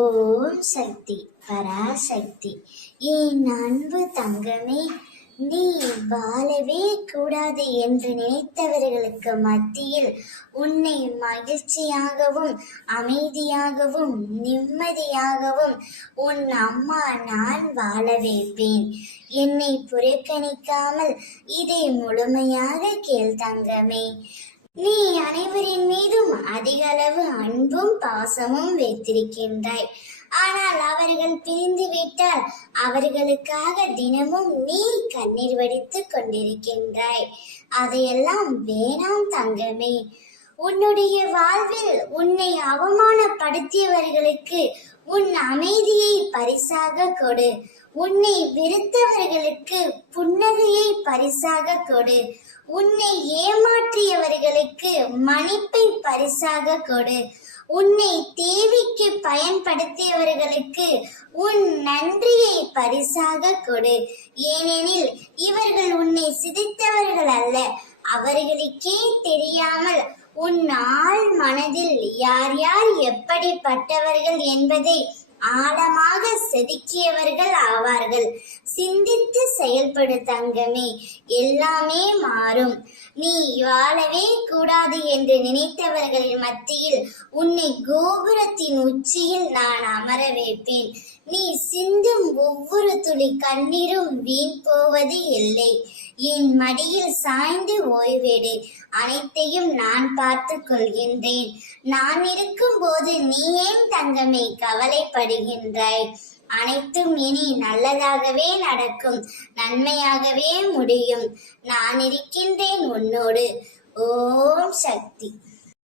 ஓம் சக்தி பராசக்தி. என் அன்பு தங்கமே, நீ வாழவே கூடாது என்று நினைத்தவர்களுக்கு மத்தியில் உன்னை மகிழ்ச்சியாகவும் அமைதியாகவும் நிம்மதியாகவும் உன் அம்மா நான் வாழ வைப்பேன். என்னை புறக்கணிக்காமல் இதை முழுமையாக கேள் தங்கமே. நீ அனைவரின் மீதும் அதிக அளவு அன்பும் பாசமும் வைத்திருக்கின்றாய். ஆனால் அவர்கள் பிரிந்து விட்டால் அவர்களுக்காக தினமும் நீ கண்ணீர் வடித்துக் கொண்டிருக்கின்றாய். அதையெல்லாம் வேணாம் தங்கமே. உன்னுடைய வாழ்வில் உன்னை அவமானப்படுத்தியவர்களுக்கு உன் அமைதியை பரிசாக கொடு. உன்னை வெறுத்தவர்களுக்கு புன்னகையை பரிசாக கொடு. உன்னை ஏமாற்றியவர்களுக்கு மன்னிப்பை பரிசாக கொடு. உன்னை தேவைக்கு பயன்படுத்தியவர்களுக்கு உன் நன்றியை பரிசாக கொடு. ஏனெனில் இவர்கள் உன்னை சிதைத்தவர்கள் அல்ல. அவர்களுக்கே தெரியாமல் உன் ஆழ் மனதில் யார் யார் எப்படிப்பட்டவர்கள் என்பதை ஆழமாக செதுக்கியவர்கள் ஆவார்கள். சிந்தித்து செயல்படு தங்கமே, எல்லாமே மாறும். நீ வாழவே கூடாது என்று நினைத்தவர்களின் மத்தியில் உன்னை கோபுரத்தின் உச்சியில் நான் அமர வைப்பேன். நீ சிந்தும் ஒவ்வொரு துளி கண்ணீரும் வீண் போவது இல்லை. என் மடியில் சாய்ந்து ஓய்வேடு. அனைத்தையும் நான் பார்த்துக் கொள்கின்றேன். நான் இருக்கும் போது நீ ஏன் தங்கமே கவலைப்படுகின்றாய்? அனைத்தும் இனி நல்லதாகவே நடக்கும், நன்மையாகவே முடியும். நான் இருக்கின்றேன் உன்னோடு. ஓம் சக்தி.